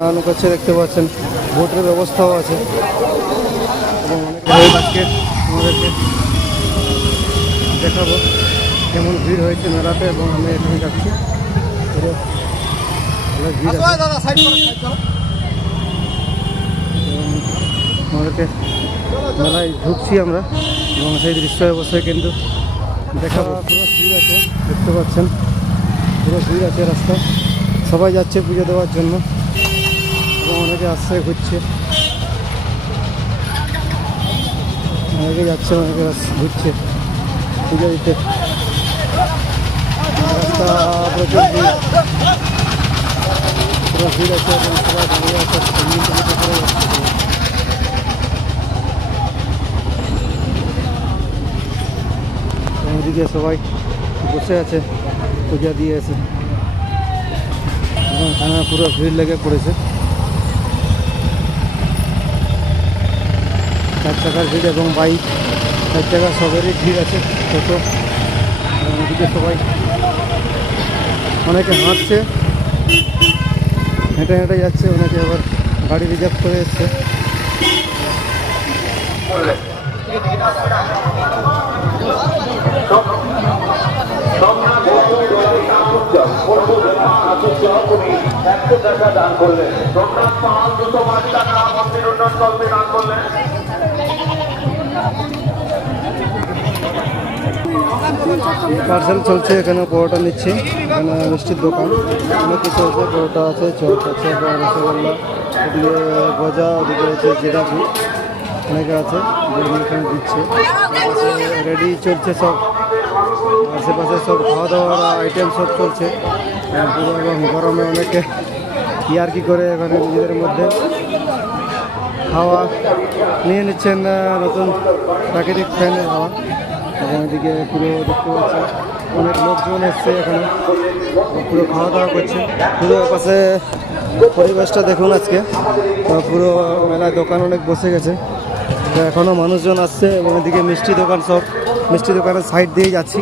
করছে, দেখতে পাচ্ছেন বোটের ব্যবস্থাও আছে এবং অনেক আজকে আমাদেরকে দেখাবো কেমন ভিড় হয়েছে মেলাতে এবং আমি এখানে যাচ্ছি। ভিড় আমাদেরকে মেলায় ঢুকছি আমরা এবং সেই দৃশ্য অবস্থায় কিন্তু দেখাবো। পুরো ভিড় আছে, দেখতে পাচ্ছেন পুরো ভিড় আছে রাস্তা, সবাই যাচ্ছে পুজো দেওয়ার জন্য এবং অনেকে আসছে ঘুরছে, অনেকে যাচ্ছে অনেকে ঘুরছে পুজো দিতে। রাস্তা প্রচুর ভিড়, পুরো ভিড় আছে এবং সবাই দাঁড়িয়ে আছে, এদিকে সবাই বসে আছে পূজা দিয়ে এসে এবং এখানে পুরো ভিড় লেগে পড়েছে। 4 চাকার ভিড় এবং বাইক 4 চাকা সবেরই ভিড় আছে ছোটো। এদিকে সবাই অনেকে হাঁটছে, হেঁটে হেঁটে যাচ্ছে, অনেকে আবার গাড়ি রিজার্ভ করে এসছে। পার্সেল চলছে, এখানে পরোটা নিচ্ছি, এখানে মিষ্টির দোকান, অনেক কিছু আছে, পরোটা আছে, চপ আছে, রসগোল্লা, ওদিকে গজা, ওদিকে হচ্ছে জিলাপি, অনেকে আছে এখানে দিচ্ছে, রেডি চলছে সব, আশেপাশে সব খাওয়া দাওয়ার আইটেম সব চলছে পুরো। এবং গরমে অনেকে ইয়ার্কি করে এখানে নিজেদের মধ্যে হাওয়া নিয়ে নিচ্ছেন, নতুন প্রাকৃতিক ফ্যানের হাওয়া। এবং এদিকে পুরো দেখতে পাচ্ছেন অনেক লোকজন এসছে এখানে, পুরো খাওয়া দাওয়া করছে। পুরো পাশে পরিবেশটা দেখুন আজকে, পুরো মেলায় দোকান অনেক বসে গেছে, এখনও মানুষজন আসছে এবং এদিকে মিষ্টি দোকান, সব মিষ্টি দোকানের সাইড দিয়েই যাচ্ছি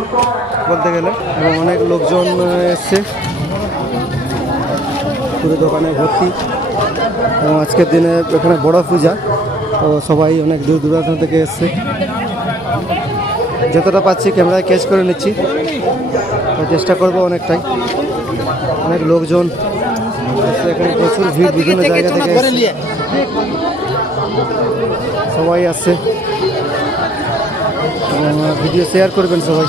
বলতে গেলে, এবং অনেক লোকজন এসছে, পুরো দোকানে ভর্তি। এবং আজকের দিনে এখানে বড় পূজা, তো সবাই অনেক দূর দূরান্ত থেকে এসছে। যতটা পাচ্ছি ক্যামেরায় ক্যাচ করে নিচ্ছি, তো চেষ্টা করবো অনেকটাই। অনেক লোকজন এখানে, প্রচুর ভিড়, বিভিন্ন জায়গা থেকে সবাই আসছে। ভিডিও শেয়ার করবেন সবাই।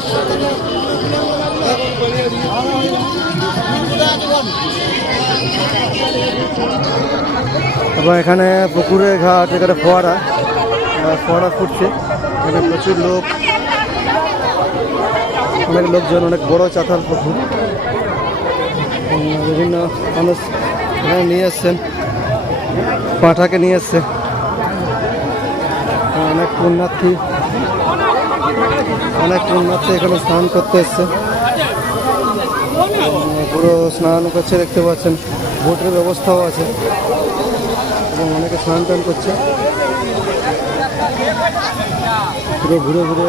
আবার এখানে পুকুরের ঘাট, এখানে ফোয়ারা ফুটছে, এখানে প্রচুর লোক, অনেক লোকজন, অনেক বড় চাতাল পুকুর, বিভিন্ন মানুষ এখানে নিয়ে এসছেন, পাঁঠাকে নিয়ে এসছে, অনেক পুণ্যার্থী এখানে স্নান করতে এসছে, পুরো স্নান করছে, দেখতে পাচ্ছেন বোটের ব্যবস্থাও আছে এবং অনেকে স্নান টান করছে। পুরো ঘুরে ঘুরে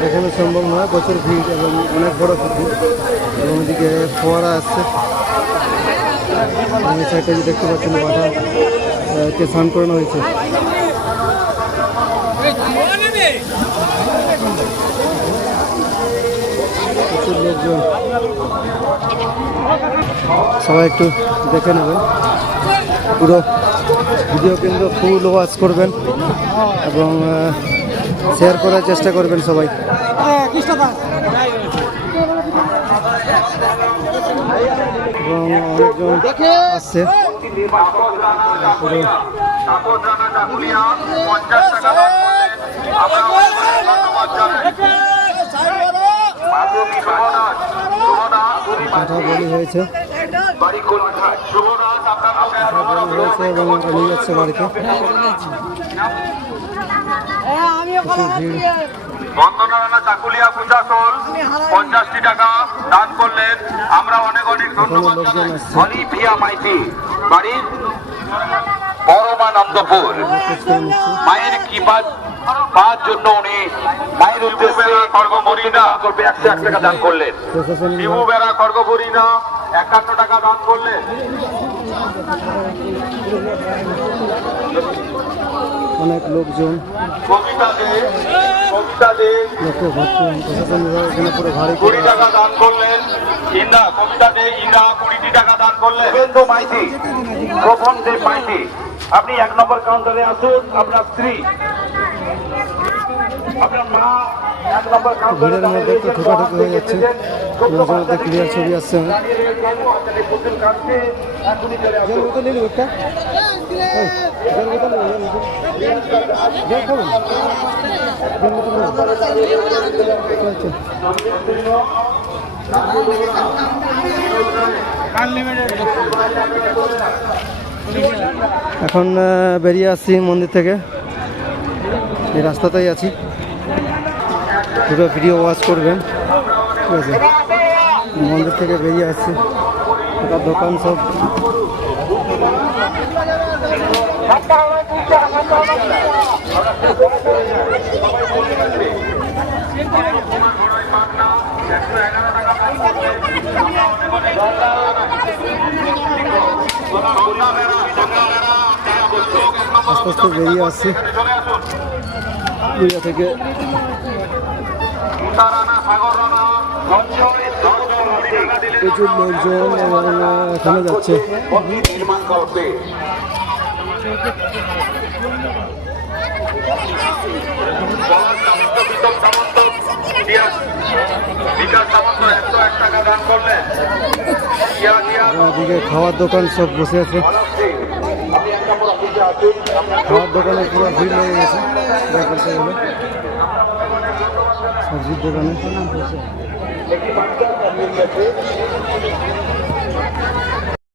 দেখানো সম্ভব নয়, প্রচুর ভিড় এবং অনেক বড় পুকুর, এবং এদিকে ফোয়ারা আসছে। এই সাইডে যে দেখতে পাচ্ছেন পাঁঠাকে স্নান করানো হয়েছে। প্রচুর লোকজন, সবাই একটু দেখে নেবেন, পুরো ভিডিও কিন্তু ফুল ওয়াচ করবেন এবং শেয়ার করার চেষ্টা করবেন সবাই। এবং অনেকজন আসছে, পুরো কাঁঠা বলি হয়েছে এবং নিয়ে যাচ্ছে বাড়িতে। বন্দনা চাকুলিয়া পূজা সোল 50টি টাকা দান করলেন, আমরা অনেক অনেক ধন্যবাদ জানাই। অলিভিয়া মাইতি বাড়ির বড়মা আনন্দপুর। মায়ের কৃপা পাওয়ার জন্য উনি মায়ের উদ্দেশ্যে খড়গপুরিনা করবে 101 টাকা দান করলেন। প্রশাসন শিবু বেড়া খড়গপুরিনা 51 টাকা দান করলেন। অনেক লোকজন কবিতা দে, কবিতা দে লোকে ভর্তি। প্রশাসন বিভাগ এখানে পুরো ভারী 20 টাকা দান করলেন। ইন্দা কবিতা দে ইন্দা 20 টাকা দান করলেন। শুভেন্দু মাইতি, প্রবন দেব মাইতি, আপনি 1 নম্বর কাউন্টারে আসুন। আপনার স্ত্রী, আপনার মা 1 নম্বর কাউন্টারে ভিড়ের মধ্যে একটু ঠোকাঠুকি হয়ে যাচ্ছে, মাঝে মধ্যে ক্লিয়ার ছবি আসছে না। জল বোতল নিলি একটা? ওই, জল বোতল নিলি, জল খাবেন? জল বোতল নিলি? আচ্ছা। এখন বেরিয়ে আসছি মন্দির থেকে, এই রাস্তাতেই আছি, পুরো ভিডিও ওয়াচ করবেন, ঠিক আছে? মন্দির থেকে বেরিয়ে আসছি, একটা দোকান সব আস্তে আস্তে বেরিয়ে আসছি পুরিয়া থেকে। প্রচুর লোকজন এবং এখানে যাচ্ছে। ওদিকে খাওয়ার দোকান সব বসে আছে, খাওয়ার দোকানে পুরো ভিড় লেগে গেছে। বলতে গেলে সবজির দোকানে